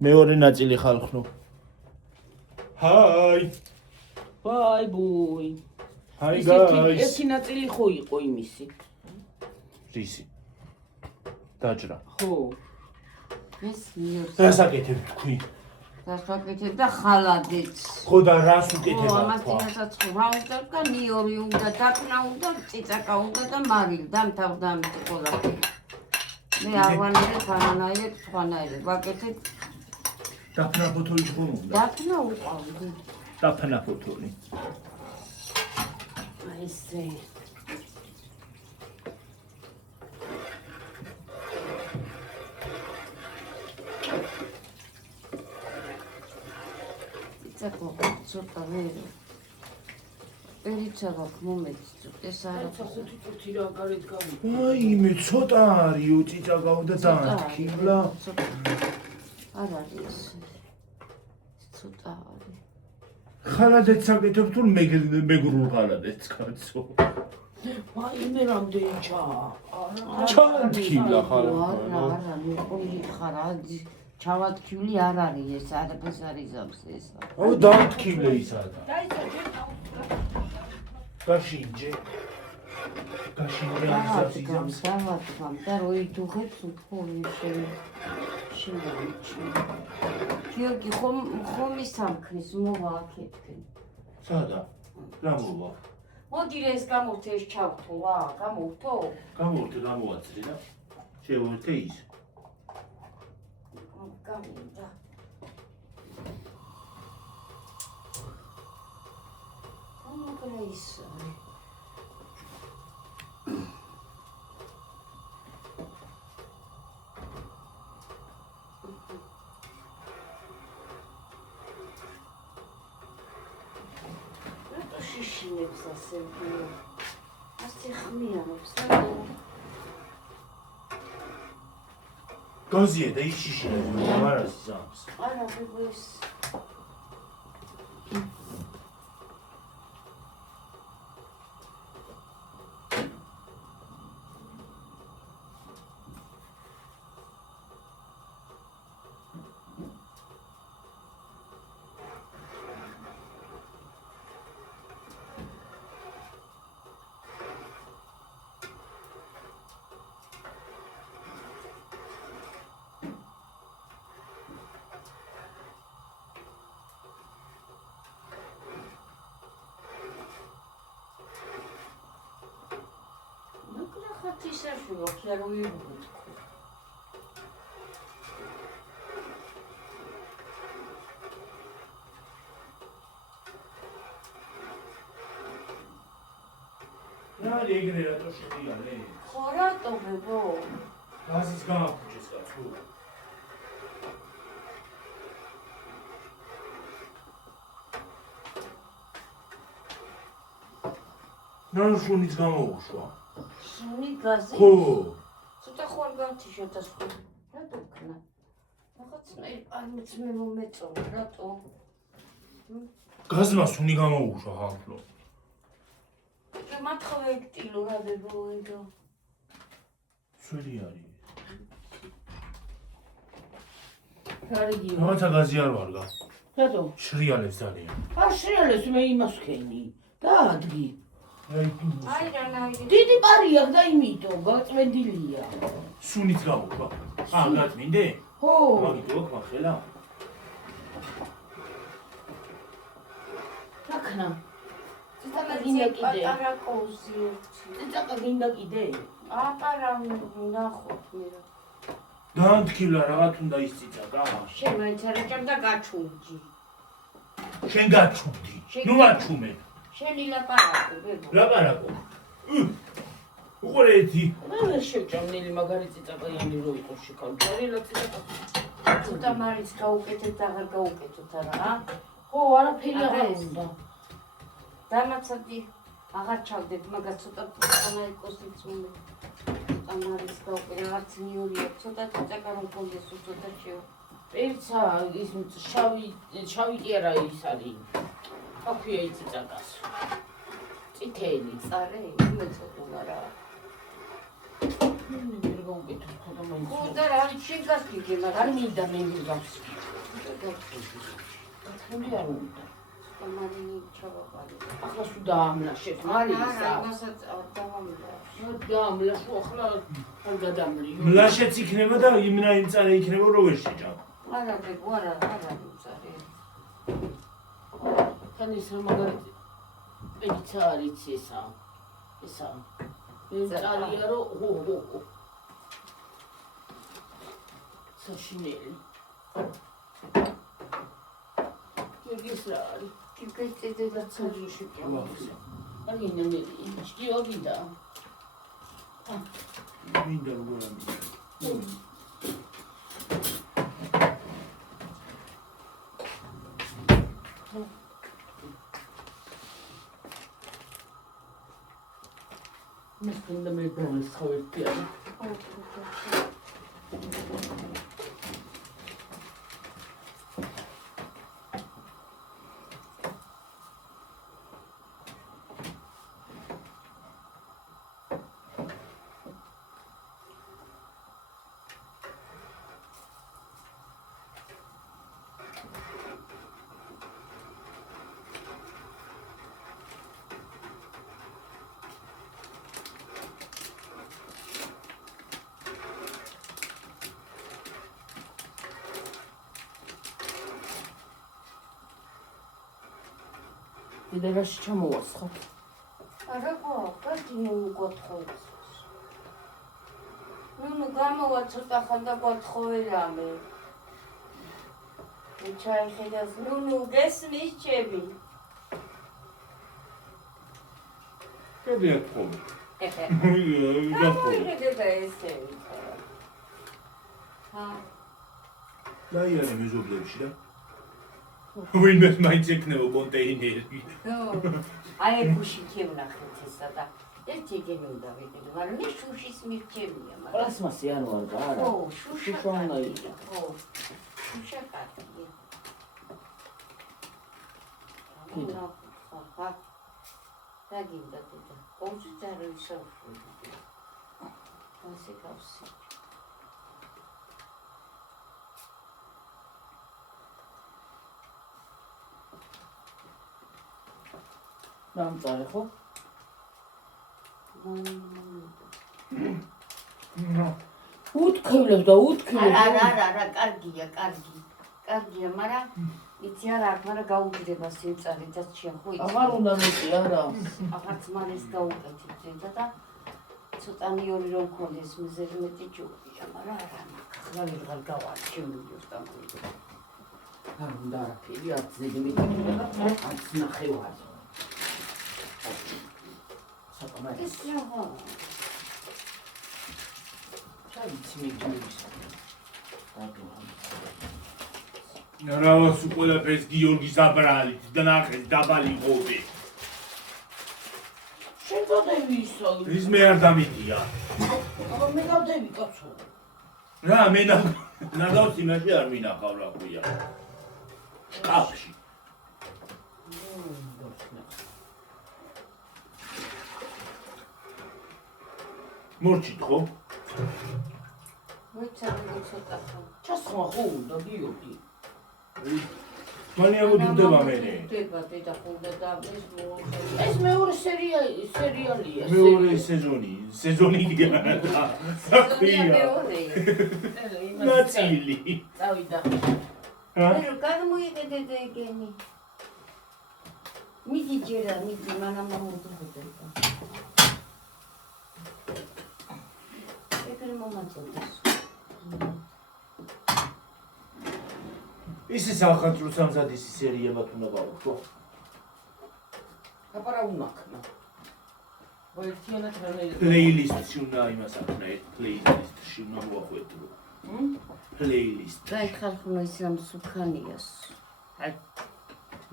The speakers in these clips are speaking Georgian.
მეორე ნაწილი ხალხნო. Hi. Bye boy. Hi guys. ერთი ნაწილი ხო იყო იმისი. რისი? დაჭრა. ხო. ეს მიოს. დასაკეთებ თქვი. დასაკეთებ და ხალადიც. ხო და რას უკეთებ? ამას წინასაც რა უნდა და ნიორი უნდა დაკნა უნდა წიწაკა უნდა და მარილი დამთავრდა ამით ყველაფერი. მე აღვანერებ ანანაირებ სხვანაირებ ვაკეთებ. დაფნა ფოთოლი ხომ უნდა? დაფნა უყავდი. დაფნა ფოთოლი. აი ესე. ცოტა ცოტა ვერო. პერიცა გაქვს მომეც ეს არა. ხუთი წუთი რა გარეთ გამო. აი მე ცოტა არისო წიწაკა უნდა დაანთქილა. არ არის. ცოტა არის. ხალადეც საკეთებ თუ მეგრულ ხალადეც კაცო. აი მე რამდენი ჩა. ჩანთქილა ხალხო. არა, მიყოლი ხარა. ჩავათქილი არ არის ეს არაფერს არ იზამს ეს. აუ დაანთქილე ისაა. დაიცა ჯერ გაშინჯე. გაშინჯე იზამს იზამს. დავათქამ და როიდუღებს უფრო შემოიჩი. გიორგი ხომ ისამქნის მოვა აქეთკენ. სადა? რა მოვა? მოდი ეს გამოვთე ეს ჩავთო რა, გამოვთო? გამოვთე გამოაცრე და შევორთე ის. გამოვიდა. ამაგრა ისე. შიშინებს ასე ასე ხმიანობს რა გაზია და იშიშინებს არა ზამს არა ეს ისაშულა ხეროი რა ეგრე რატო შედიალე? ხო რატო ბებო? გაზის გამაფუჭეს კაცო. რა შუნიც გამოუშვა? შუნი გაზი? ხო. ცოტა ხوار გავთიშე და სხვა. რატო ქნა? რაღაცნაირ არ მეცმე მომეწონა, რატო? გაზმა შუნი გამოუშვა ხალხო. მათხოვე ექტილო რა ბებო ედო. სველი არის. კარგია. რაღაცა გაზი არ ვარგა. რატო? შრიალებს ძალიან. არ შეალეს მე იმას ხენი. დაადგი. აი რა ნაირი. დიდი პარია და იმითო გაწმენდილია. სუნიც გამოუშვა. გაწმინდე? ხო. მაგით ოქმა ხელა. რაკნა? ცოტა გინდა კიდე. პატარა კოუზი ერთი. ცოტა გინდა კიდე. აპარა ნახოთ მე რა. დაანთქილა რაღაც უნდა ისწიწაკა. შენ მაინც არ აჭამდა გაჩუნჯი. შენ გაჩუნდი. ნუ ვაჩუმე. შენი ლაპარაკო ბებო. ლაპარაკო. უყურე ერთი. მე ვერ შევჭამნილი მაგარი ციტაკიანი რო იყო შეკავჭარი რა ციტაკა. ცოტა მარიც გაუკეთეთ და აღარ გაუკეთოთ არა? ხო, არაფერი აღარ უნდა. დამაცადი აღარ ჩავდებ მაგას ცოტა ფანაი კოსიც უნდა. ცოტა მარიც გაუკეთე რაღაც ნიურია ცოტა ციტაკა რომ გქონდეს ცოტა შეო. პერცა ის შავი კი არა ის არის. აქვია იციტაკას. წითელი. წარე იმეწოდულა რა. მე ვერ გავუკეთებ ხოდა მაინც. ხო და რა შენ გასკიდე მაგრამ არ მინდა მე ვიღავს. გათხოვდი არ უნდა. მარინი ჩავაყარი. ახლა სულ დაამლაშეთ მარისა. მასაც დავამლა. დაამლაშო ახლა არ გადამლიო. მლაშეც იქნება და იმნა იმ წარი იქნება როვერში ჭამ. არა ბეგო არა უწარი. თან ის რა მაგარი პერიცა არის ესა. ესა. მე წარია რომ ო. საშინელი. გიგის რა არის? გიგეჭედა და ცოჯუში პრომოქს. აი ნემი ჯიოგიდა. მინდა როგორ ამის. მე სტუნდა მე პრომეს ხავერტია. დედაში ჩამოვასხო. არა ხო, კარგი მოგოთხოვს. ნუ გამოვა ცოტა ხან და გოთხოვერამე. ჩაიხედავს, ნუ გესმის ჩემი. კებია თხოვე. გამოიხედება ესე. ჰა. დაიარე მეზობლებში და ვინმეს მაინც ეკნება კონტეინერი. აი გუში ქევნახეთ ესა და ერთი გემი უნდა ვიყიდო, მაგრამ მე შუშის მირჩევია, მაგრამ პლასმასი არ ვარ და არა. ხო, შუშა უნდა კარგია, იყო. ხო. შუშა კარგია. კიდე. ხა. დაგინდა დედა. ყოველთვის არ ვისაუბრებ. ასე გავსი. დამწარე ხო? უთქევლებ და უთქევლებ. არა, კარგია, კარგია, მაგრამ იცი არა, მაგრამ გაუგდება სიმწარე და შენ ხო იცი. აღარ უნდა მეტი არა. აღარც მაინც გაუკეთებ და ცოტა მიური რომ მქონდეს მიზეზი მეტი ჯობია, მაგრამ არა მაგ. ახლა ვიღარ გავარჩევიოს და მოიგო. არ უნდა არაფერი, არც ზედმეტი და არც ნახევარი. საკმაოდ. ეს რა? ჩაიცი მიგდების. რავას უყოლაფერს გიორგის აბრალით და ნახეს დაბალი ღობე. შენ გადავი ისო. ის მე არ დამიდია. აბა მე გადავი კაცო. რა მე ნაგავს იმაში არ მინახავ რა ქვია. შკაფში. მორჩით ხო? მოიცადე ცოტა ხო. ჩასხმა ხო უნდა გიორგი. მალე ამოდუდება მე. დედა ხუნდა და ეს მოხდა. ეს მეორე სერიალია. მეორე სეზონია და საქმეა. ნაწილი. წავიდა. მე გადმოიყიდე და ეგენი. მიდი ჯერა, მიდი მანამ მომდუხდება. ეგრე მომაწოდეს. ისე სახანძრო სამზადის სერიებად უნდა გავხო. აპარა უნაქნა. ვაერთიანად რამე პლეილისტში უნდა იმას ახნა, პლეილისტში უნდა მოახვედრო. პლეილისტ. და ხალხმა ის ამ სუქანიას. აი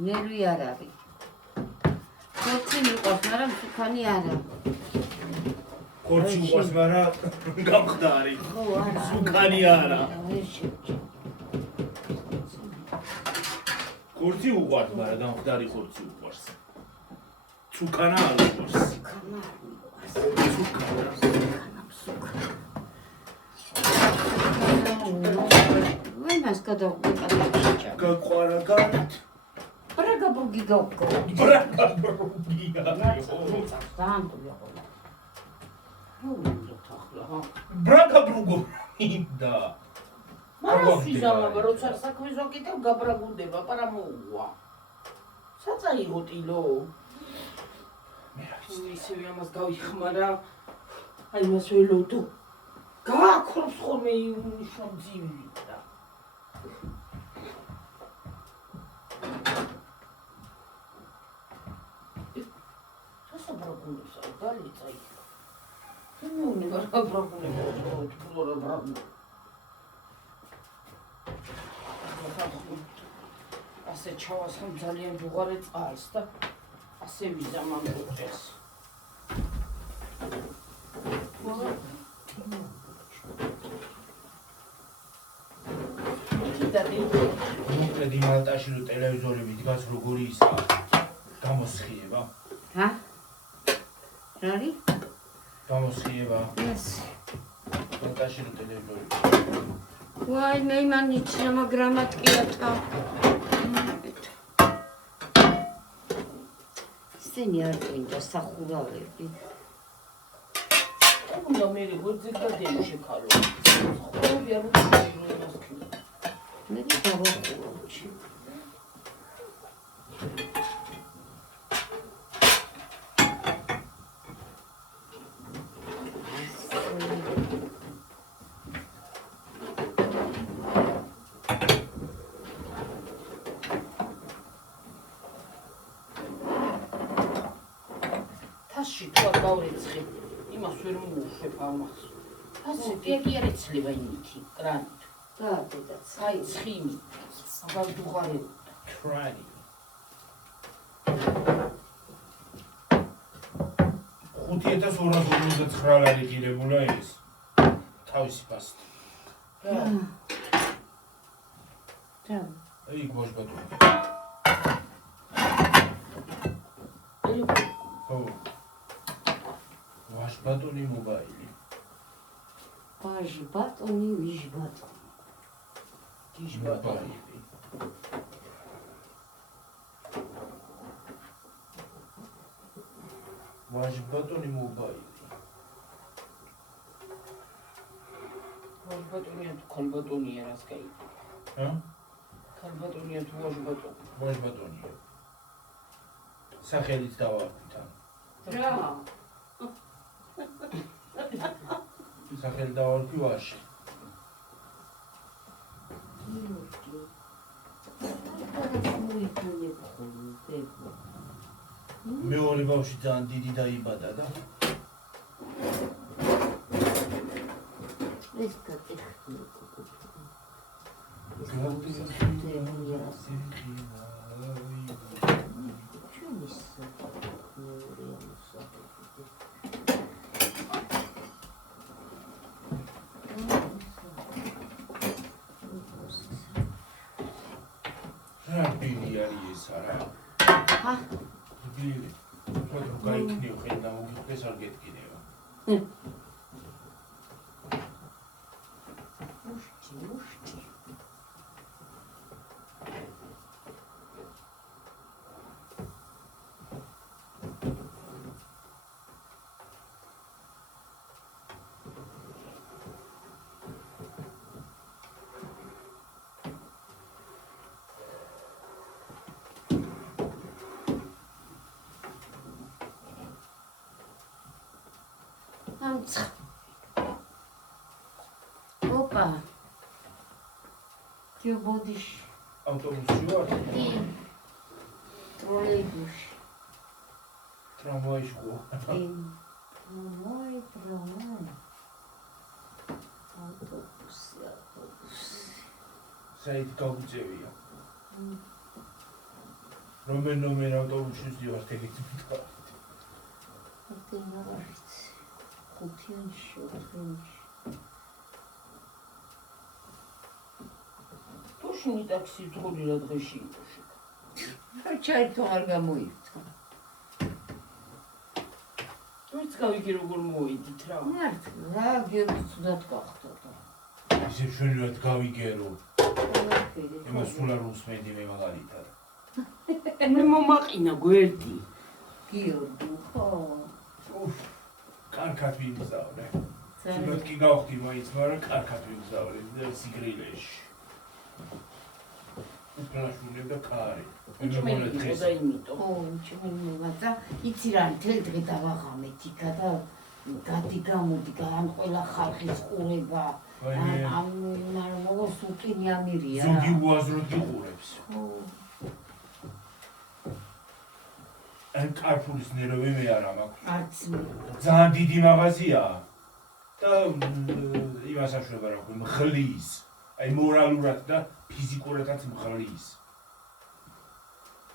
ნერვი არ არის. ხორცი მიყვარს, მაგრამ სუქანი არა. ხორცი უყვარს, მაგრამ გამხდარი. ხო, არა. სუქანი არა. ხორცი უყვარს, მაგრამ გამხდარი ხორცი უყვარს. სუქანა არ უყვარს. სუქანა არ მიყვარს. სუქანა. აი მას გადავყიდე. გაყვარა განთ. ბრაგა ბუგი გავყო. ბრაგა ბრუგია. დაანტული ახლა. ნუ ახლა. ბრაგა ბრუგო. და. მაგრამ სიზამაბა როცა საქმე ზო კიდევ გაბრაგუნდება, პარა მოუვა. საწაიღო ტილო. ისევ ამას გავიხმარა. აი მას ველოდო. გააქრობს ხოლმე იუნიშო ძივი და. საბრაგუნებსა დალიცა იქ. ნუ გაბრაგუნებო, თულორა ბრაგუნ. ასე ჩავასხამ ძალიან ჯუღარე წყალს და ასე ვიზამამ უწეს. მოკლედ იმ ალტაში რო ტელევიზორები დგას როგორი ისაა გამოსხიება? ჰა? რარი? გამოსხიება. ეს. ალტაში რო ტელევიზორები. ვაი, მე მანიჩრა გრამატიკა და. სენი არ გინდა სახურავები. უნდა მე გოძე და დემ შეკალო. ხოლმე არ უნდა მე დავახუროჩი. თასში თუ არ გავრეცხი, იმას ვერ მოუშვებ ამას. თასში კი არ ეცლება იმითი, კრანით. და დედაც. აი ცხიმი. აღარ დუღარე. ტრანი. 5259 ლარი გირებულა ის. თავისი ფასი. და. აი გოჟბატო. ხო. ვაშბატონი მობაილი. ვაჟბატონი ვიჟბატონი. გიჟბატონი. ვაჟბატონი მობაილი. ვაჟბატონია თუ ქალბატონია რას გაიგე? ჰა? ქალბატონია თუ ვაჟბატონი? ვაჟბატონია. სახელით დავარქვით ან. რა? სახელი დავარქვი ვაში. მეორე ბავშვი ძალიან დიდი დაიბადა და ეს კატეხნიკო. რა ბილი არის ეს არა? ჰა? ბილი. ხო გაიქნიო ხელი და მოგიყვეს არ გეტკინევა. მუშტი. ოპა. Tio bodiș. ავტობუსში ვარ? ტროლეიბუსი. ტრამვაიში ხო? Tramvay. ავტობუსი. საით გაუწევია. რომელ ავტობუსში ვარ ეგეთი მითხრა. ხუთიანში, ოთხიანში. თუშინი ტაქსი ძღული რა დღეში იტოში. ჩაითო არ გამოიწვა. ვერც გავიგე როგორ მოვიდით რა. მართლა, გერც ცუდად გახდა და. ისე შენურად გავიგერო. იმას სულ არ უსმენდი მე მაგალითად. მე მომაყინა გვერდი. გიორგი, ხო. კარგად ვიმგზავრე. თუნდაც კი გავხდი მაინც, მაგრამ კარგად ვიმგზავრე სიგრილეში. უფლაშული და კარი. უჭმელი იყო და იმიტომ. ო, უჭმელი და იცი რა, თელ დღე დავაღამეთ იქა და გადი გამოდი გან ყველა ხალხის ყურება. ამ მოგოს უკინი ამირია. ზოგი უაზროდ გიყურებს. ხო. ან კარფურის ნერვები მე არა მაქვს. არც მე. ძალიან დიდი მაღაზიაა და იმას აშვება რა ქვია, მხლის. აი მორალურად და ფიზიკურადაც მხლის.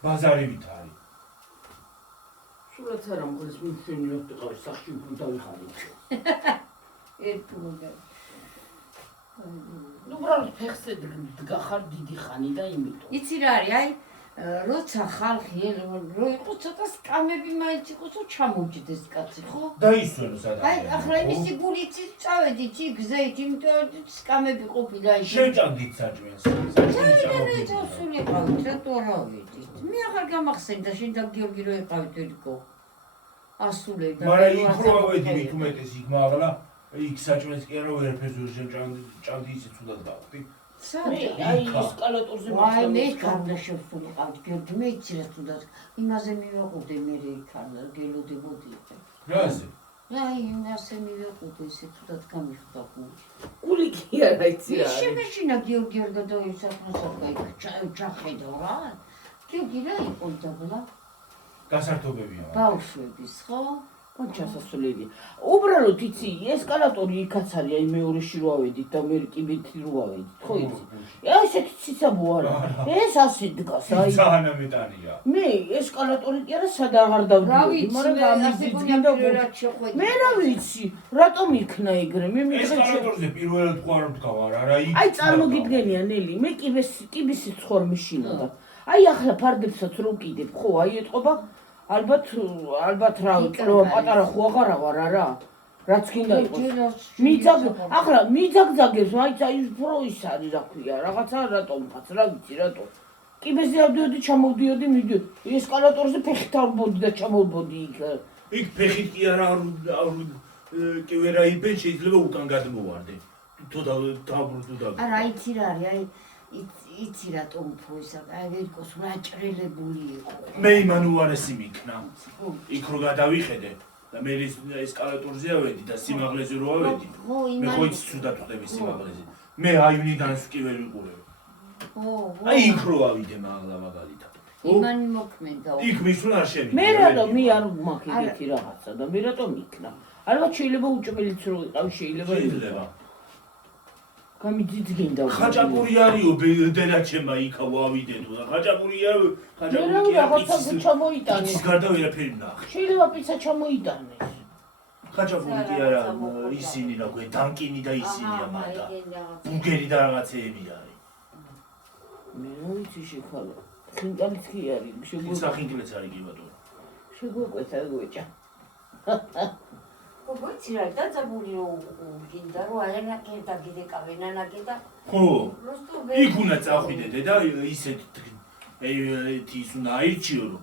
ბაზარივით არის. სულაც არა მგონს მშვენი რომ ტყავს სახში უფრო დავიხარით. ერთგულდა. ნუ უბრალოდ ფეხზე დგახარ დიდი ხანი და იმიტომ. იცი რა არის, აი როცა ხალხი რო იყო ცოტა სკამები მაინც იყოს რომ ჩამოვჯდეს კაცი, ხო? დაისვენო სადაც. აი ახლა იმისი გულიცი წავედით იქ გზით, იმიტომ სკამები ყოფილა იქ. შეჭამდით საჭმელს. ძალიან ეწოსული ყავით, რატო რა ვიცით. მე ახლა გამახსენდა შენ და გიორგი რო ეყავით ერიკო. ასულედა. მაგრამ იქ რო ავედი თუმეტეს იქ მაგლა იქ საჭმელს კი არა ვერაფერს ვერ შეჭამდი ისე ცუდად გავხდი. მე აი ესკალატორზე აი მე კარდა შევსული ყავთ გიორგი მე იცი რა თუნდაც იმაზე მივაყუდე მე იქანა გელოდებოდი. რაზე? აი იმასე მივაყუდე ესე თუნდაც გამიხდა გული. გული კი არა იცი რა. შემეშინა გიორგი არ გადაისახნოსა იქ ჩახედა რა. გიორგი რა იყო დაბლა? გასართობებია. ბავშვების ხო? ჩასასვლელი. უბრალოდ იცი, ესკალატორი იქაც არის, აი მეორეში რო ავედით და მე კიბეთი რო ავედით, ხო იცი? აი ესეთი ციცაბო არა. ეს ასე დგას, აი. ძალიან ამეტანია. მე ესკალატორი კი არა, სად აღარ დავდივდი, მაგრამ გამიძიძგენ და მე რა ვიცი, რატომ იქნა ეგრე? მე ესკალატორზე პირველად ყوار ვდგავ არა იქ. აი წარმოგიდგენია ნელი, მე კიბისი ცხორ მიშინა და აი ახლა ფარდებსაც რო კიდებ, ხო, აი ეთყობა ალბათ რა რო პატარა ხო აღარა ვარ არა რაც გინდა იყოს მიძაგ ახლა მიძაგძაგებს აი უფრო ის არის რა ქვია რაღაცა რატომღაც რა ვიცი რატომ კიბეზე ავდიოდი ჩამოვდიოდი მიდიოდი ესკალატორზე ფეხით ავბოდი და ჩამოვბოდი იქ იქ ფეხით კი არა კი ვერა იბენ შეიძლება უკან გადმოვარდე თუ დაბრუნდო და არა იცი რა არის აი იცი რატომ უფრო ისა აი ვერკოს რაჭრელებული იყო მე იმან უარესი მიქნა იქ რო გადავიხედე და მე ესკალატორზე ავედი და სიმაღლეზე რო ავედი მე ხო იცი ცუდად ვხდები სიმაღლეზე მე აივნიდან კი ვერ ვიყურებ აი იქ რო ავიდე მაგალითად იმანი მოქმედა იქ მისვლა არ შემიძლია მე რატომ მე არ მაქვს ეგეთი რაღაცა და მე რატომ იქნა ალბათ შეიძლება უჭმელიც რო იყავ შეიძლება გამიძიძგინდა ხაჭაპური არისო დედაჩემა იქა ვავიდეთო და ხაჭაპურია ხაჭაპური რაღაცა ჩამოიტანე ის გარდა ვერაფერი ნახე შეიძლება პიცა ჩამოიტანეს ხაჭაპური კი არა ისინი რა ქვია დანკინი და ისინია მარტა ბურგერი და რაღაცეები არის მე რა ვიცი შეხალა ხინკალიც კი არის სახინკლეც არის კი ბატონო შეგვეკვეთა გვეჭა ვიცი რა დაძაბული რომ გინდა რომ აერნაკი და გიდეკავენ ანაკი და ხო იქ უნდა წახვიდეთ და ისეთ ის უნდა აირჩიო რომ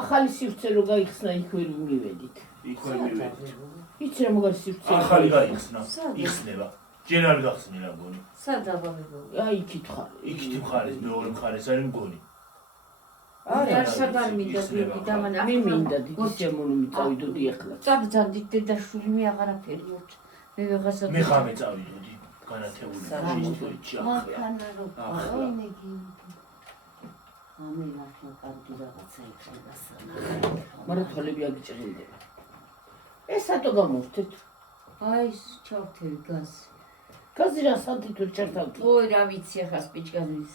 ახალი სივრცე რო გაიხსნა იქ ვერ მივედით იქ ვერ მივედით იცი რა მაგარი სივრცე ახალი გაიხსნა იხსნება ჯერ არ გახსნი რა მგონი სად დაბავებო აი იქით ხარ იქით მხარეს მეორე მხარეს არის მგონი არ საგარ მინდა და მან მე მინდა დიდი სიამოვნო მიწავიდოდი ახლა წაბძანდით დედაშვილი მე აღარაფერი ვარ მე ვეღასად მე ხამე წავიდოდი განათებული შემოწოიჩი ახლა აი მეგი ამე ახლა კარგი რაღაცა იქნება მაგრამ თვალები აგიჭრილდება ეს რატო გამოვთეთ აი ჩავთევი გაზი რა სანთით ვერ ჩართავთ ой რა ვიცი ახლა სპიჩგაზის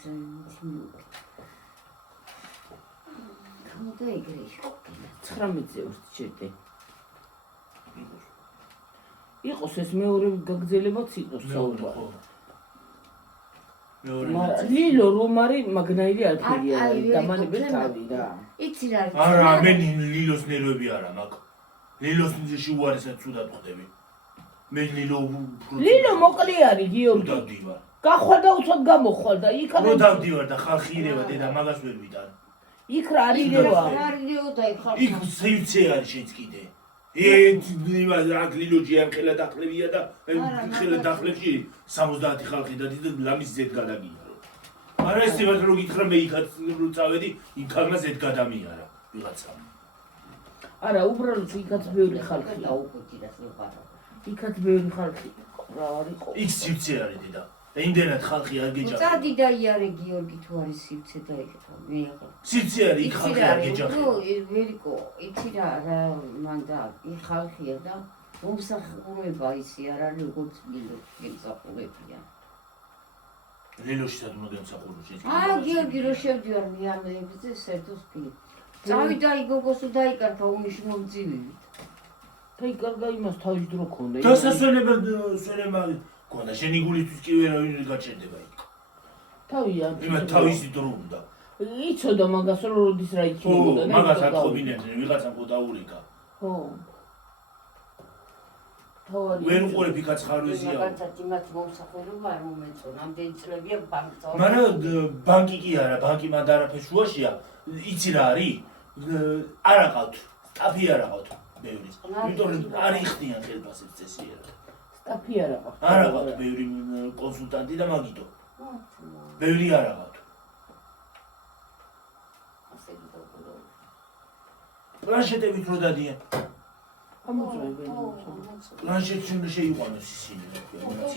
და ეგრე იყო 19-ზე ვრჩერდე იყოს ეს მეორე გაგზელებაც იყოს საუბარი მაგრამ ლილო რომ არის მაგნაირი არაფერი არის დამანებელ თავი რა იცი რა არა მე ლილოს ნერვები არა მაქვს ლილოს ნიჟი უარესად ცუდად ხდები მე ლილო ლილო მოკლე არის გიორგი დავდივარ. გახვალ და უცოდ გამოხვალ და იქ რო დავდივარ და ხალხი ირევა დედა მაგას ვერ ვიტან. იქ რა არის რევა არიდეო და იქ სივცე არის შეც კიდე. იმას აქ ლილოჯი ამ ხელა დახლებია და ხელა დახლებში 70 ხალხი და ლამის ზედ გადაგიარო. არა ეს იმას რო გითხრა მე იქაც რო წავედი, იქ ხალხმა ზედ გადამიარა ვიღაცამ. არა უბრალოდ იქაც ბევრი ხალხი დაუკუთირეს ვიყარა. იქაც ბევრი ხალხი რა არისო იქ სივცე არის დედა. იმდენად ხალხი არ გეჯახა. წადი და იარე გიორგი თუ არის სივცე და ეხა მე ახლა. სივცე არის იქ ხალხი არ გეჯახა. ნუ ვერიკო, იცი რა მან და იქ ხალხია და მომსახურება ისი არ არის როგორც ლილო გემსახურებია. ლილოშიც უნდა გემსახურო შეც. გიორგი რო შევდივარ მე ამებზე სერტოს ფილმ. წავიდა იგოგოს ու დაიკარგა უნიშნო მძივით. თაი კარგა იმას თავის დრო ქონდა დასასვენება ქონდა შენი გულისთვის კი ვერავინ გაჩერდება იქ. თავია იმათ თავისი დრო უნდა. იცოდა მაგას რომ როდის რა იქნებოდა და მაგას ატყობინებდნენ ვიღაცამ ხო დაურეკა. ხო თავარი ვერ უყურებ იქაც ხარვეზია. მაგალითად იმათ მომსახურება არ მომეწონ ამდენი წლებია ბანკზე. მაგრამ ბანკი კი არა, ბანკი მანდ არაფერ შუაშია. იცი რა არის? არ აყავთ, სტაფი არ აყავთ ბევრი. იმიტომ რომ არ იხდიან ხელფასებს წესიერად. სტაფი არ აყავთ. არ აყავთ ბევრი კონსულტანტი და მაგიტო. ბევრი არ აყავთ. პლანშეტებით რო დადიან. ამოწმებენ. პლანშეტში უნდა შეიყვანოს ისინი.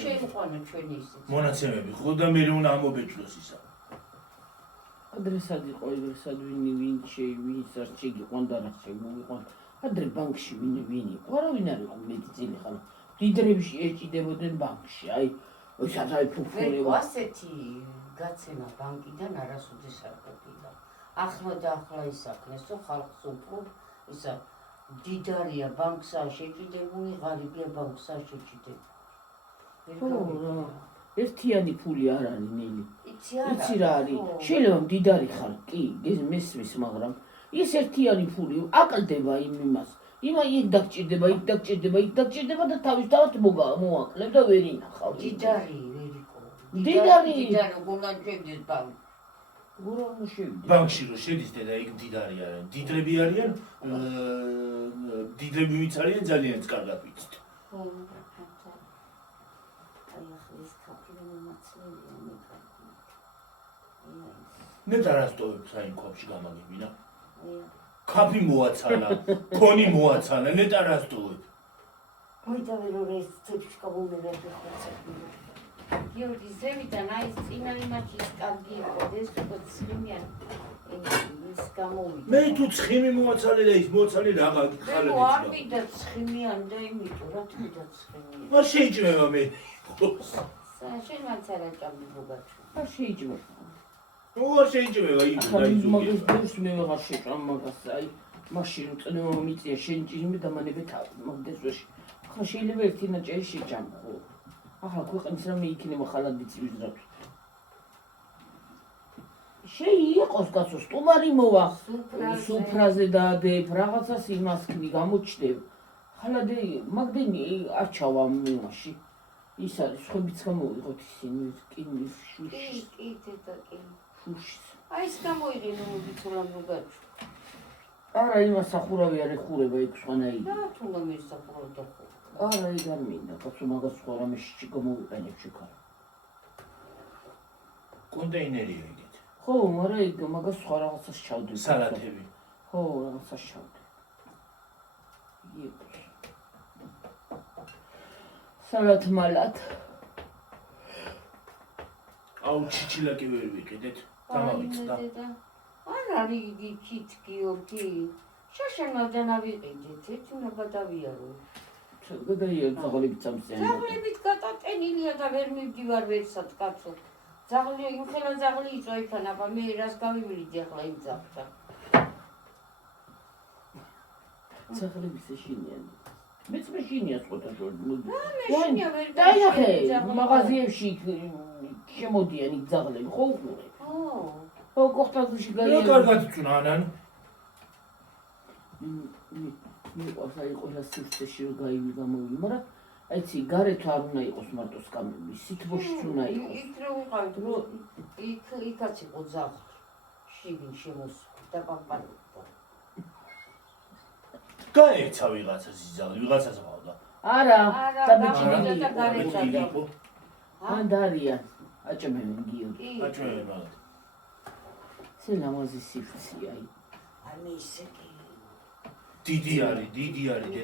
შეიყვანო ჩვენი ისიც. მონაცემები, ხო და მე უნდა ამობეჭდოს ისა. ადრესად იყო ეგრესად ვინ არ შეგიყვან და რა შემოიყვან. ადრე ბანკში ვინ იყო? არავინ არ იყო მედიცინი ხან. დიდრებში ეჭიდებოდნენ ბანკში. აი, ოსაც აი ფუფურება. ასეთი გაცემა ბანკიდან არასოდეს არ ყოფილა. ახლა და ახლა ისაქნეს, რომ ხალხს უფრო ისა დიდარია ბანკსა შეჭიდებული, ღარიბია ბანკსა შეჭიდებული. ერთიანი ფული არ არის ნელი. იცი რა არის? შეიძლება მდიდარი ხარ, კი, მესმის, მაგრამ ის ერთიანი ფული აკლდება იმას. იმა იქ დაგჭირდება და თავისთავად მოაკლებ და ვერ ინახავ. დიდარი ვერიკო. დიდარი გულანჩევდეს ბანკი. გურამ შევიდე. ბანკში რო შედის და იქ დიდარი არიან, დიდრები არიან, დიდრები ვინც არიან ძალიან კარგად ვიცით. მე დარასტოვებ საინქობში გამაგებინა. კაფი მოაცალა, კონი მოაცალა, მე დარასტოვებ. მოიტავე რომ ეს წებში გამომერა ხოცები. გიორგი ზევიდან აი წინა იმაში კარგი იყო ეს როგორც ცხიმიან ის გამოვიდა. მე თუ ცხიმი მოაცალე და ის მოაცალე რაღა გიხალები. მე არ მიდა ცხიმიან და იმიტომ რა თქმა ცხიმიან. არ შეიძლება მე. შენ მაცალა ჭამი მოგაჩვი. არ შეიძლება. არ შეიძლება იქ დაიზუგი. მაგას დევს მე ვეღარ შეჭამ მაგას აი მაშინ წნევა მიწია შენ ჭირიმი და მანები თავი მაგდეს ვეში. ხა შეიძლება ერთი ნაჭერი შეჭამ ხო. ახლა ქვეყნის რამე იქნება ხალადიც ვიზრათ. შეიყოს კაცო სტუმარი მოვა. სუფრაზე დაადებ რაღაცას იმასკნი გამოჩნდებ. ხალადი მაგდენი აჩავა მიაში. ის არის ხებიც გამოვიღოთ ისინი კინის შუშს. კი დედა კი. შუშს. აი ეს გამოიღინე მოგიცურა მოგაჩვი. არა იმას ახურავი არ ეხურება იქ სხვანაირი. რა თუნდა მისახურავდა ხო. არა ეგ არ მინდა კაცო მაგას სხვა რამეში გამოვიყენებ შეკარა. კონტეინერია ეგეთ. ხო, მაგრამ ეგ მაგას სხვა რაღაცას ჩავდე. სალათები. ხო, რაღაცას ჩავდე. იქ. სალათ მალათ. აუ ჩიჩილაკი ვერ ვიყიდეთ. გამავიწყდა. არ არის იგი ქით გიორგი. შაშანა დანავიყიდეთ, ეცუნა გადავიარო. გადაიარ ძაღლებით სამსიანი. ძაღლებით გადატენილია და ვერ მივდივარ ვერსად კაცო. ძაღლი იმხელა ძაღლი იწვა იქან, აბა მე რას გავივლიდი ახლა იმ ძაღლთან. ძაღლების ეშინიანი. მეც მეშინია სხვათა შორის. მეშინია ვერ დაინახე მაღაზიებში შემოდიან იქ ძაღლები, ხო უყურე? ხო, კოხტაზში რა გაიარე. კარგად იწვნანან. მიყვარს აი ყველა სივრცეში რომ გაივი გამოვიდი, მაგრამ აიცი, გარეთ არ უნდა იყოს მარტო სკამები, სითბოშიც უნდა იყოს. იქ რო ვიყავით, იქაც იყო ძაღლი. შიგნ შემოსული და პაპალო. გაეცა ვიღაცას იზალ, ვიღაცას ყავდა. არა, და და გარეცა და. ანდარიან, აჭმენ გიო. აჭმენ მაგათ. სელამაზი სიფცია. ანუ ისე კი. დიდი არის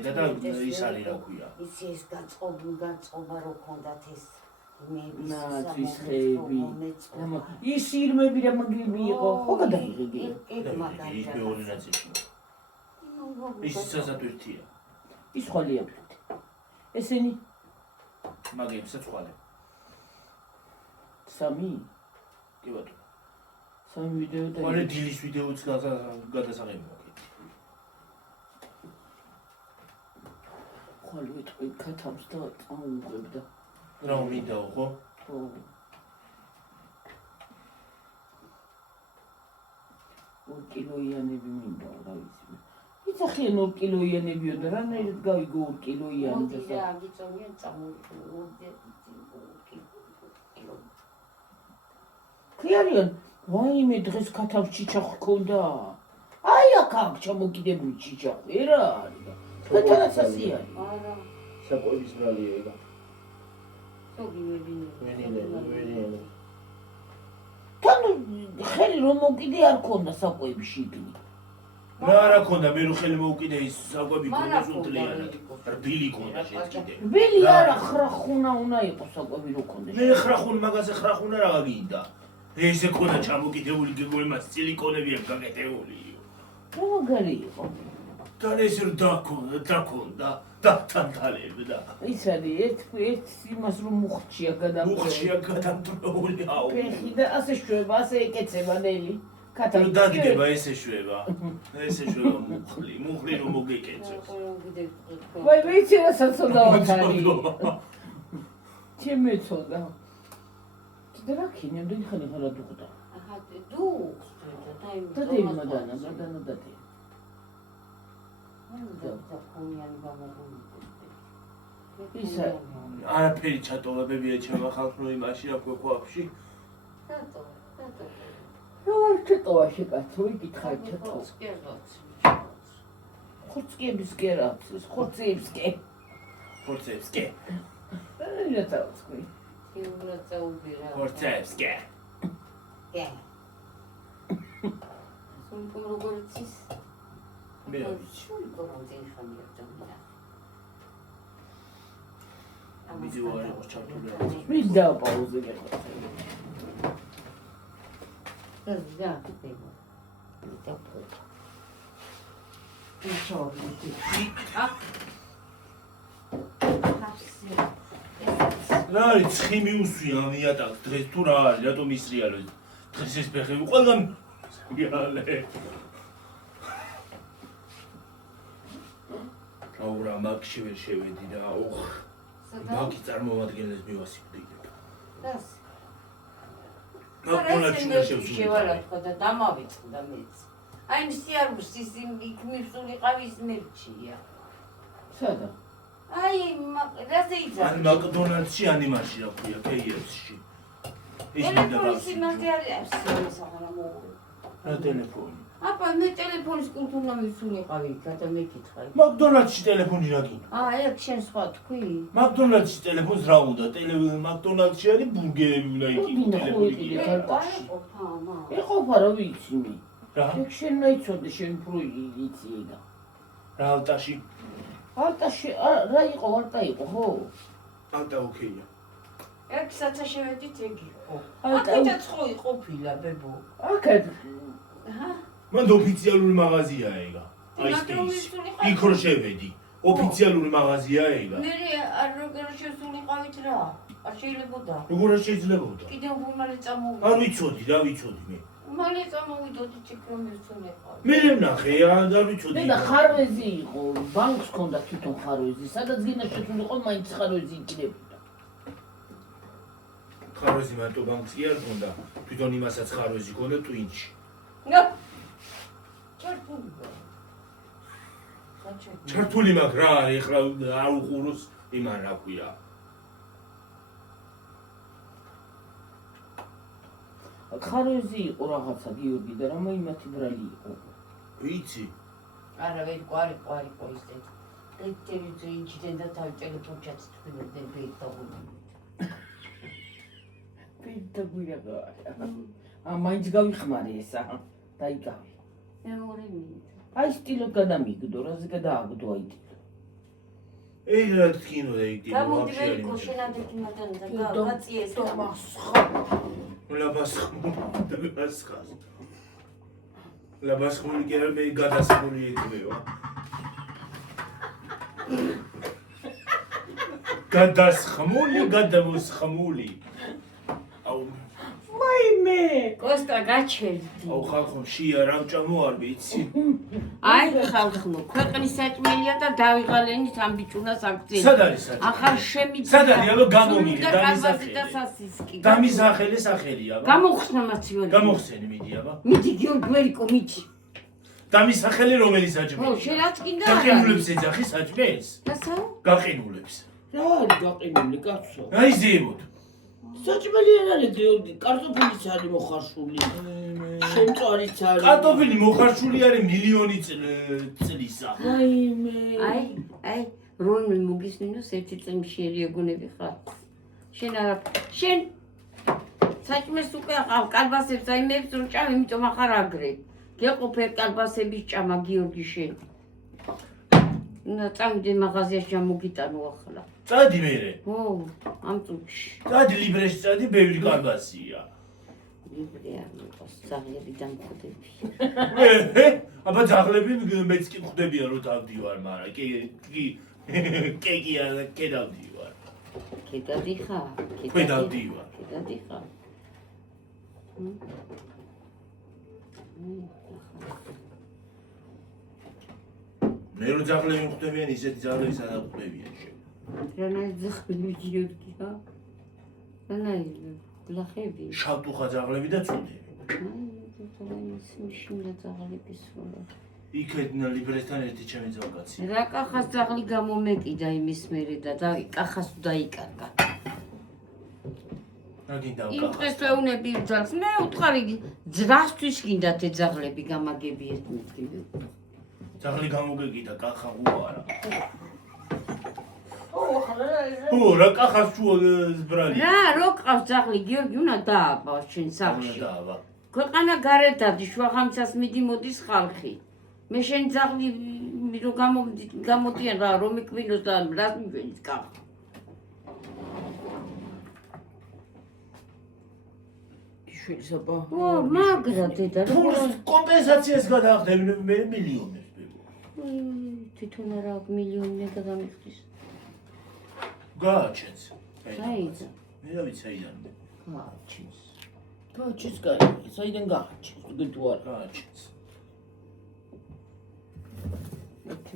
დედა და ის არის რა ქვია. იცი ეს გაწყობა რო ქონდათ ეს ნაცის ხეები. ის ირმები რა მაგები იყო, ხო გადაიღები. ის მეორე ნაწილი. ის სასატვირთია. ის ხვალია ფლეთი. ესენი მაგები საცხვალე. სამი, კი ბატონო. სამი ვიდეო და ხოლე დილის ვიდეოც გადასაღებია. ხვალ ვიტყვი ქათამს და წამოუღებდა. რა მინდაო ხო? ხო. ორ კილოიანები მინდა რა ვიცი. იცახიან ორ კილოიანებიო და რანაირად გავიგო ორ კილოიანი და და აგიწონია წამოუღებდა. ქლიანიან, ვაიმე დღეს ქათამს ჩიჩახ ჰქონდა. აი აქ აქვს ჩამოკიდებული ჩიჩახი რა არის. ქათამს ასიანი. არა. საკვების ბრალია ეგა. ვენინე. თან ხელი რომ მოკიდე არ ქონდა საკვები შიგნით. რა არა ქონდა, მე რო ხელი მოუკიდე ის საკვები ქონდა სულთლიანად. რბილი ქონდა შეჭიდე. ბილი არა ხრახუნა უნდა იყოს საკვები რო ქონდა. მე ხრახუნ მაგაზე ხრახუნა რა გინდა. ესე ქონდა ჩამოკიდებული გეგოემას სილიკონები აქვს გაკეთებული. რა მაგარი იყო. თან ეს რო დაქონდა და თანთალებდა. ის არის ერთ იმას რომ მუხჩია გადამწვეული. მუხჩია გადამწვეული აუ. ფეხი და ასე შვება, ასე ეკეცება ნელი. რო დადგება ესე შვება. ესე შვება მუხლი რომ მოგეკეცოს. ვაი ვიცი რა საწოდავთ არის. ჩემეცოდა. კიდე რა ქინე, იმდენი ხანი ხარა დუხდა. აჰა, დუხს და დადემადანა დადე. და ხონიანი გამოგული. ისა არაფერი ჩატოლებებია ჩემო ხალხო იმაში რა ქვექვაფში. დატო. რა ჩატოვაში კაცო, იკითხავ ჩატო. ხორცკიების კერაც, ხორცებს კე. ხორცებს კე. რა წავწყვი. ხორცებს კე. კე. სულ როგორც ის მე რა ვიცი. შული გოროძენ ხანია და ვიდეო არ იყო ჩართული. მინდა პაუზე გეხო. და კიდევ. რა არის ცხიმი უსვია მიატაკს დღეს თუ რა არის რატომ ისრიალო დღეს ეს ფეხები ყველგან იალე აურა მაგში ვერ შევედი და ოხ ბაკი წარმოვადგენლებს მივასიფრდებ დას მაგონაჩი შევალა თქო და დამავიწყდა მეც აი სიარუს ის იქ მივსულიყავ ის მერჩია სადა აი რაზე იძა ან მაკდონალდსში ან იმაში რა ქვია KFC-ში ის მინდა გავსი რა ტელეფონი აბა მე ტელეფონის კულტურა მივსულიყავი და მეკითხა მაკდონალდსში ტელეფონი რა გინდა აი აქ შენ სხვა თქვი მაკდონალდსში ტელეფონს რა უნდა მაკდონალდსში არის ბურგერები უნდა იქნება ტელეფონი ეყოფა რა ვიცი მე რა ეგ შენ მეცოდე შენ უფრო იცი ეგა რა ალტაში ალტაში რა იყო ალტა იყო ხო ალტა ოკეია ეგ საცა შევედით ეგ იყო ალტა აკეთა ცხოი ყოფილა ბებო აკეთ აჰა მან ოფიციალური მაღაზია ეგა აი ეს იქ რო შევედი ოფიციალური მაღაზია ეგა მე როგორ შესულიყავით რა არ შეიძლებოდა როგორ შეიძლებოდა კიდევ უმალე წამოვიდა არ ვიცოდი რა ვიცოდი მე უმალე წამოვიდოდი ჩიქ რომ მივსულიყავ მე ნახე არ ვიცოდი და ხარვეზი იყო ბანკს ქონდა თვითონ ხარვეზი სადაც გინდა შეცვლილიყო მაინც ხარვეზი იქნებოდა ხარვეზი მარტო ბანკს კი არ ქონდა თვითონ იმასაც ხარვეზი ქონდა ტვინჩი ნო ჩართული ჩართული მაგ რა არის ახლა არ უყუროს იმან რა ქვია. ხაროზი იყო რაღაცა გიორგი და რა იმათი ბრალი იყო. ვიცი. არა ვერ ყვარი ისეთ. ტელევიზორიდან და თავი ტელეფონჩაც თქვენებდნენ ბეიტაგული. ბეიტაგულება. მაინც გავიხმარე ესა. დაიგავი. მეორე მინდა. აი სტილოდ გადამიგდო, რაზე გადააგდო აი. ეგ რა თქინო და იგი გამოდი ვერ კოშენადეთი მაგან და გაწიეს მასხა. ლაბასხული კი არა მე გადასხული იქნება. გადამოსხმული. აუ მაიმე. კოსტა გაჩერდი. აუ ხალხო შია რა ვჭამოარ ვიცი. აი ხალხო, ქვეყნის საჭმელია და დავიღალენით ამ ბიჭუნას აქცია. სად არის საჭმელი? ახალ შემიძლია. სად არის? აბა გამომიგე და დამისახელე. სასისკი. დამისახელე სახელი აბა. გამოხსნა მაცივარი. გამოხსენი მიდი აბა. მიდი გიორგი ვერიკო მიდი. დამისახელე რომელი საჭმელი? ო, შენაც კიდე არა. გაყინულებს ეძახი საჭმელს? რასაო? გაყინულებს. რა არის გაყინული კაცო? აი ზეიმოდ. საჭმელი არ არის გიორგი, კარტოფილიც არის მოხარშული. შემწვარიც არის. კარტოფილი მოხარშული არის მილიონი წლისა. მაიმე. აი, რომელ მოგისმინოს ერთი წამი შეერიგონები ხარ. შენ არა, შენ საჭმელს უკვე აყავ, კალბასებს აიმებს რომ ჭამ, იმიტომ ახარ აგრე. გეყოფე კალბასების ჭამა გიორგი შენ. წავიდე მაღაზიაში ჩამოგიტანო ახლა. წადი მერე. ო, ამ წუთში. წადი ლიბრეში წადი, ბევრი კალბასია. იბრია, საღლები დამხვდები. აბა ძაღლები მეც კი ხვდებიან რომ დავდივარ, მაგრამ კეკია კედავდივარ. კედადიხარ? კედავდივარ. კედადიხარ. მე რო ძაღლები ხვდებიან, ისეთი ძაღლები სადაც ხვდებიან შენ. რანაირ ძაღლები გიორგია? რანაირ ლახები? შავტუხა ძაღლები და წუნდები. მიშინა ძაღლები სულა. იქეთ ლიბრესთან ერთი ჩემი ძაღლკაცი. რა კახას ძაღლი გამომეკიდა იმის მერე და კახას დაიკარგა. რა გინდა იმ ვკახა? დღეს ვეუნები ძაღლს. მე უთხარი ძრასთვის გინდათ ე ძაღლები გამაგებიეთ მეთქილი. ძაღლი გამოგეკიდა, კახა უარა. ო, რა კახას შუა ზბრალი. რო ყავს ძაღლი გიორგი უნდა დააბავ შენ სახლში. დააბა. ქვეყანა გარეთადი შუახამისას მიდი მოდის ხალხი. მე შენ ძაღლი რო გამოდიან რა რომ იკვინოს და რას მიგვენით კახა. შვილსაბა. ო, მაგრა დედა ფულს კომპენსაციას გადაახდებინებ მე მილიონებს ბებო. თვითონ არა მილიონი გადამიხდის. გააჩენს. საიდან? მე რა ვიცი საიდან. გააჩენს. გააჩენს კაი, საიდან გააჩენს? თუ არა გააჩენს.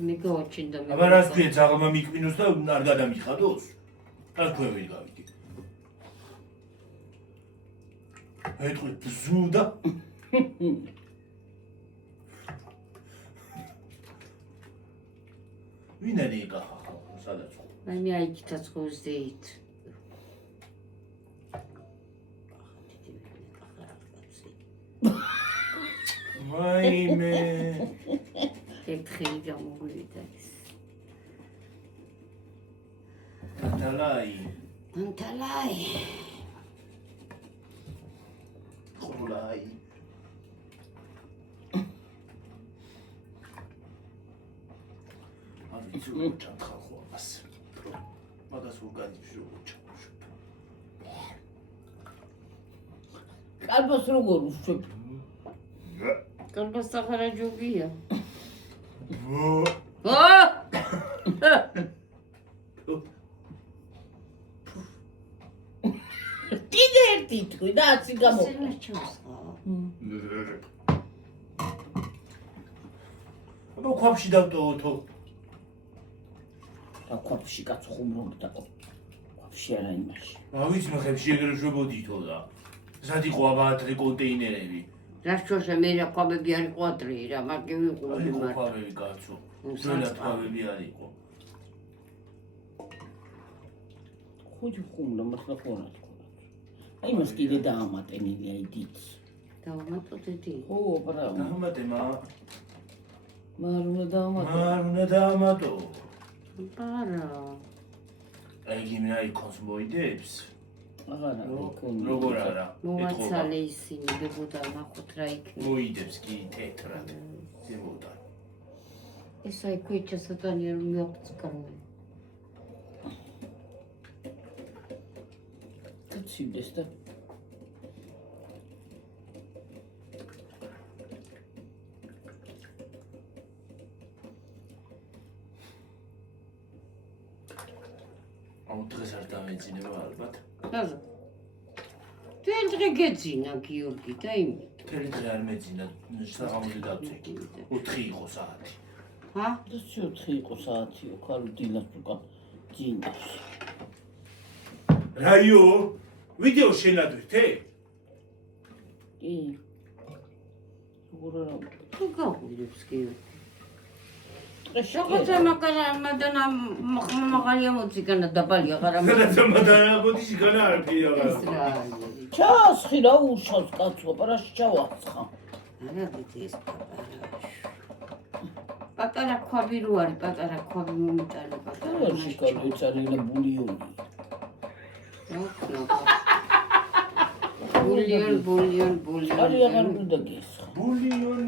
მე გავაჩენდა მე. აბა რას ქვია ძაღლმა მიკვინოს და არ გადამიხადოს? რა ქვევი გავიდი. ეთქვი ბზუდა. ვინ არის კახა ხალხო, სადაც ხო? მე აიქითაც ხოვზდეით. მაიმე. ერთხელი გამოგვივიდა ის. ანტალაი. ანტალაი. ხულაი. ავიცი უჩან ხალხო ამას. მაგას უგანიში უჩან. კალბას როგორ უშვებ? კალბას სახარაჯობია. ო! კიდე ერთი თქვი და აცი გამო. აბა ქვაფში დავტოვოთო. და ქვაფში კაც ხუმრობ და ქვაფში არა იმაში. ავიც მახებში ეგრე შვებოდითო და. სად იყო აბა ათრი კონტეინერები? რაშოშა მე რა ყვაბები არ იყო ატრი რა მაგე ვიყურე აი მარტო. ყვავები კაცო. ძველი ყვავები არ იყო. ხუჭი ხუმდა მასლა ხონა თქონდა. აი მას კიდე დაამატენილი აი დიდს. დავამატო დიდი. ხო, ბრavo. დაამატე მარ უნდა დაამატო. მარ უნდა დაამატო. არა. აი გიმნა იქონს მოიდებს. აღარა იქონია. როგორ არა? მოაცალე ისინი დებოდა ნახოთ რა იქნება. მოიდებს კი თეთრად. ზემოდან. ეს აი ქუჩა სატანია რომ მეფწკრნე. კაცივდეს და აუ დღეს არ დამეძინება ალბათ. ხაზა. თელ დღე გეძინა გიორგი და იმით. თელი დღე არ მეძინა, საღამოზე დავწეკი. 4 იყო საათი. ჰა? ეს 4 იყო საათიო, ხალ დილას უკან ძინავს. რაიო, ვიდეო შენადვირთე? კი. უბრალო. თუ გაგვირებს გიორგი. ეს შეგოც მაგალითად მაღალია მოძიგანა დაბალი აღარა გადაცემა დააგოდი შიგანა არ პიარა. ეს რა არის? ჩასხი რა უშავს კაცო, პარაში ჩავაცხა. არა ვიცი ეს პატარა ქვაბი რო არის, პატარა ქვაბი მომიტანე პატარა. რა შეკალო იცარილა ბულიონი. ბულიონ. არი აღარ უნდა გესხა. ბულიონ.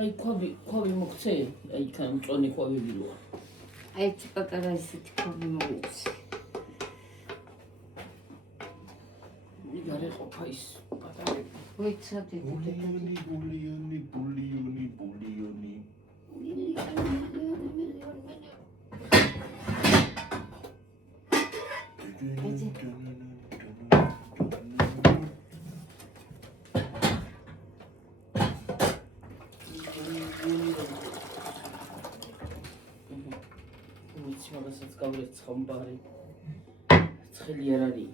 აი ქვაბი მოგცე, აი თან მწონი ქვაბი ვიროა. აი ეს პატარა ისეთი ქვაბი მომიცი. იგარე ყოფა ის პატარები. ვიცოდი ბულიონი. ვიცი მაგასაც გავრეცხა მბარი. ცხელი არ არის.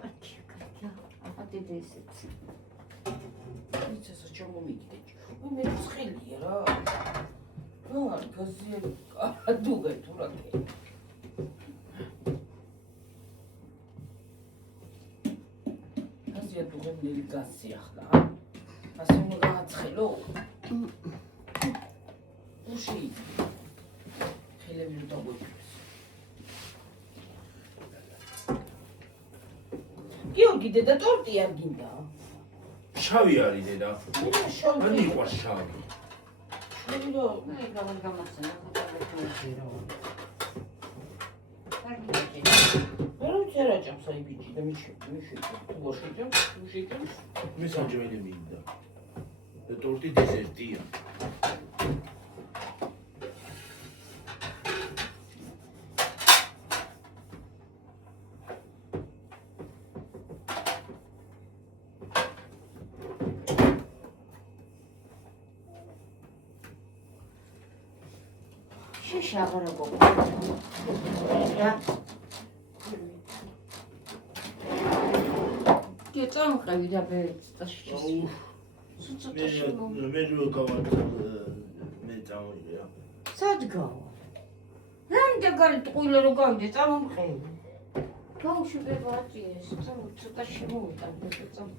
კაცია. აბადე ესეც. ვიცი ეს ჩამომიგდე. მე ცხელია რა. რა გაზიერი. დუგე თურაკე. გაზია დუგე ნელი გასი ახლა. ასე უნდა გააცხელო. უში. ხელები რო დაგვიჭირს. გიორგი დედა ტორტი არ გინდა? შავი არის დედა. შავი. არ მიყვარს შავი. შავი რა. აი გამახსენა ხოთალეთო. მე რომ ჩერაჭამს აი ბიჭი და მიში. თუ მოშიჭამს, თუ შეჭამს. მე სამჯერადე მინდა. და ტორტი დეზერტია. შეშა აღარა გოგო. რა? კი წამყევი და ბეწტაში. მე რო გავაკეთე მე წამოიღე. სად გავა? რამდენი გარი ტყუილე რო გავიდე წამომყევი. გაუშვება აწიეს, ცოტა შემოვიტანე წამ.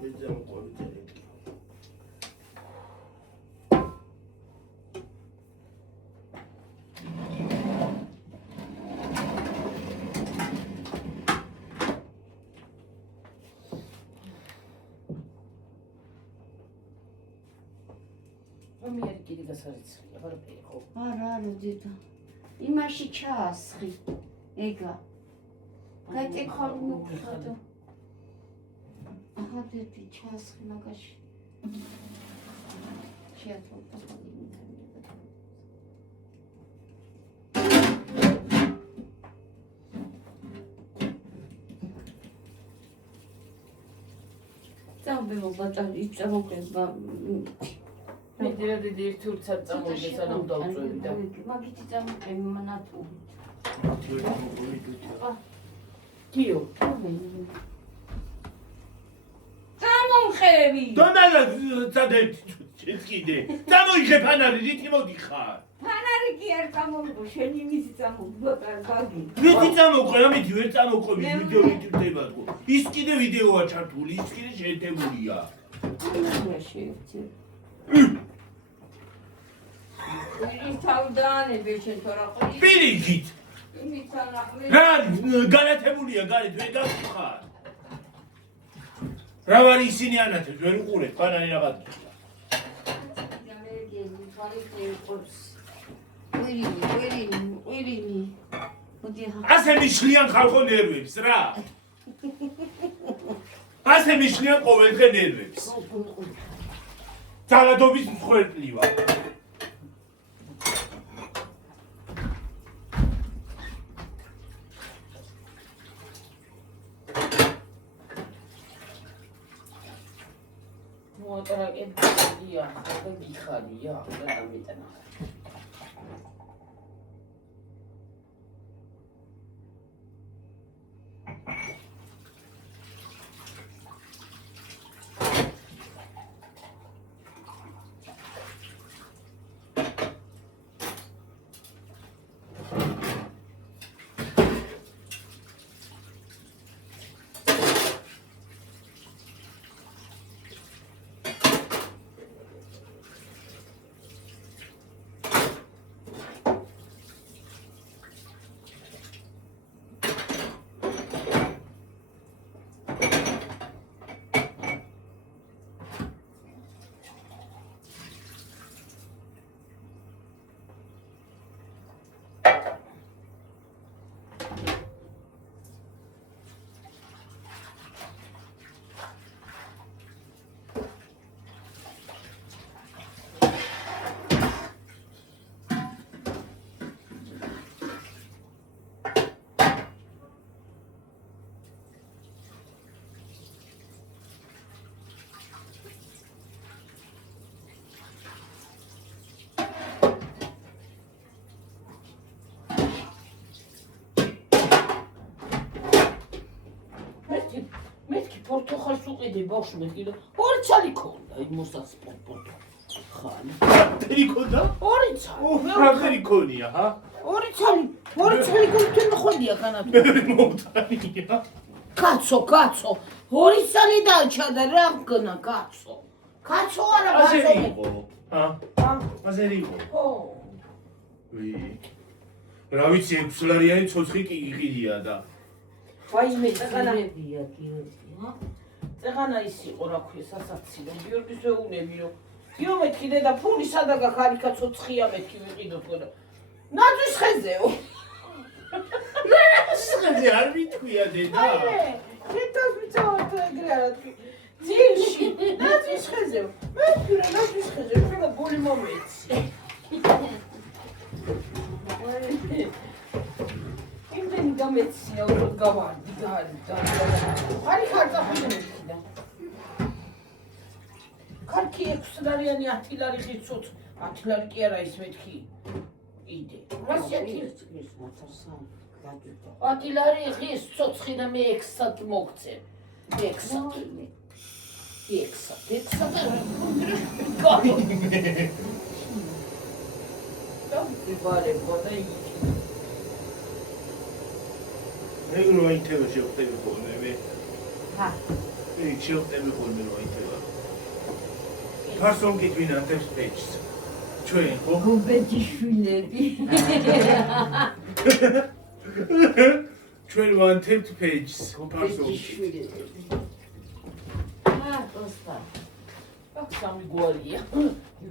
მე წამოყვები წერეთკი. მე არ კიდე გასარიცხი, აღარაფერი ხო? არა დედა. იმაში ჩაასხი. ეგა. გაიტეხავ მოხდა. აჰა დედი ჩაასხი მაგაში. შეათვალა. წამბე მობატალი წამოყება. მე დიდი ერთი ურცად წამოვიდე სანამ დავწვევი და მაგითი წამოყები მანატუ. კიო, წამოყები. დონალა წადეთ. შენც კიდე. წამოიღე ფანარი, რითი მოდიხარ? ფანარი კი არ წამოვიღო, შენი მისი წამოვიღო კარგი. რითი წამოყვე, ამითი ვერ წამოყვები ვიდეო ვიტირდებადო. ის კიდე ვიდეოა ჩართული, ის კიდე შეერთებულია. რა შეერთე? ის თავდანები შენ თორა ყრი. პირიქით. იმით ანაყრი. რა განათებულია გარეთ ვერ გახარ. რა ვარ ისინი ანათებს ვერ უყურეთ, ფანარი რაღაც. ამერიკელი ფალიფე ყურს. ვირინი. მოდი ახლა. ასე მიშლიან ხალხო ნერვებს რა. ასე მიშლიან ყოველდღე ნერვებს. ძალადობის მსხვერპლი ვარ. მოატრაკებია, და გიხარია, რა დამიტანა. პორტოხალს უყიდე ბავშვი კიდე ორი ცალი ქონდა იმ მოსასპორტო ხანი ფერი ქონდა? ორი ცალი რა ფერი ქონია, ჰა? ორი ცალი გულთენ ходია განათო მე მოვთანია. კაცო ორი ცალი დაჩადა რა გნა კაცო არა ასე ბაზო იყო, ჰა? ასე იყო. ო ვი. რა ვიცი, 6 ლარიანი ცოცხი კი იყიდია და ვაიმე წეღანა გირებია გიორგია. წეღანა ის იყო რა ქვია სასაცილო გიორგის ვეუნებიო გიო მეთქი და ფული სადაგა ხარიკა ცოცხია მეთქი ვიყიდოთ ხო და ნაძვის ხეზეო სხეზე არ მithქვია დედა. შეთავს მიცავთ ეგრე არა თქვი ძილში ნაძვის ხეზეო მეთქი რა ნაძვის ხეზეო შეგა გული მომეცი იმდენი გამეცია უფრო გავარდი და არის ხარდა ხიდე ქარქი 6 ლარიანი 10 ლარი ხიცოთ 10 ლარი კი არა ის მეთქი იდე რასია კი 10 ლარი ხის ცოცხი და მე 6-ად მოგცე 6-ად მე რო აითევა შევხდები ხოლმე მე. ჰა. მე შევხდები ხოლმე რო აითევა. ფარსონკი გვინანტებს პეიჯს. ჩვენ ხო? გუბეჯიშვილები. ჩვენ ვანთებთ პეიჯს, ფარსონკი. გუბეჯიშვილები. ჰა, კოსტა. აქ სამი გვარია.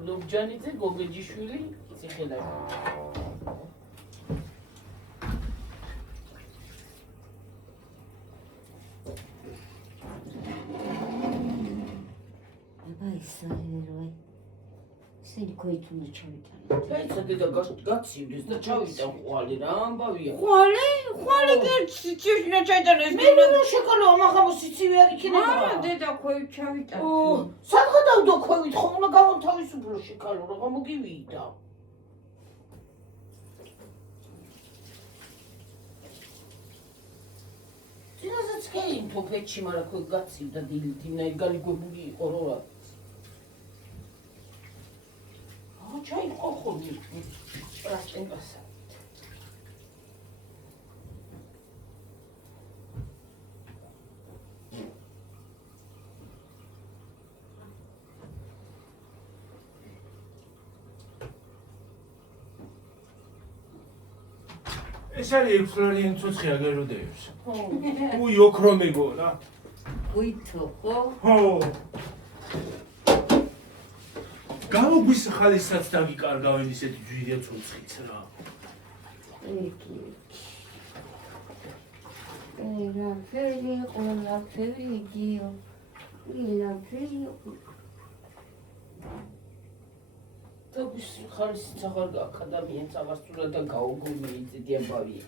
ლობჯანიძე, გოგეჯიშვილი, ციხელაძე. ისარეროი. ისინი ქოითუნა ჩავიტანე. დაიცა დედა გაცივდეს და ჩავიტან ყვალი რა ამბავია. ხვალი გერჩი ჭიშნა ჩაიტანეს. მე რა შეკალო ამაღამო სიცივე არ იქნება. არა დედა ხოი ჩავიტანე. სადღა დავდო ქვევით ხომ უნდა გავთავისუფლო შეკალო რა მოგივიდა. ძინასაც კეინთო ფეჩი მაგრამ ხო გაცივდა დილით იმნა ეგ გალიგვებული იყო რა. პლასტიკასა. ეს არის 6 ფლორიანი ცოცხი აგეროდეებს. უი ოქრო მეგონა. უითო ხო? ხო. გაუგვის ხალისაც დაგიკარგავენ ისეთი ძვირია ცოცხიც რა. იგი. ენა ფერი ყოლა ფერი გიო. ილა ფერი თობის ხალისიც აღარ გაქვს ადამიანს აღასწორა და გაუგუნე იწიდი ამბავია.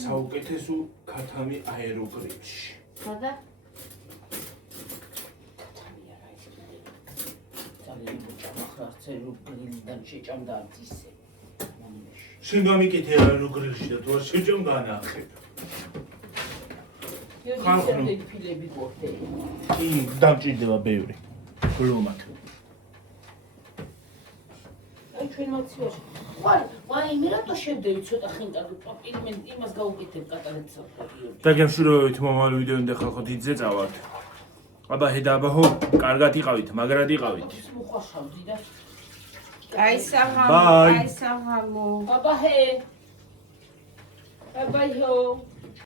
საუკეთესო ქათამი აეროგრიფში. სადა? ქათამი არა ის კიდე. ძალიან მოჭამახა აეროგრილიდან შეჭამდა არც ისე. შენ გამიკეთე აეროგრილში და თუ არ შეჭამ განახებ. ხალხი ფილები გორდე. კი, დამჭირდება ბევრი. გლომად. აი ჩვენ მოცივაში. ვაიმე რატო შევდები ცოტა ხინკარგი პაპირმენტ იმას გაუკეთებ კატალოგს. და გემშვიდობებით მომავალ ვიდეონდე ხალხო დიდზე წავართ. აბა ჰედაბაჰო, კარგად იყავით, მაგრად იყავით. მოხაშავდი და აი საღამო, Bye. აი საღამო. აბა ჰე. აბა ჰო.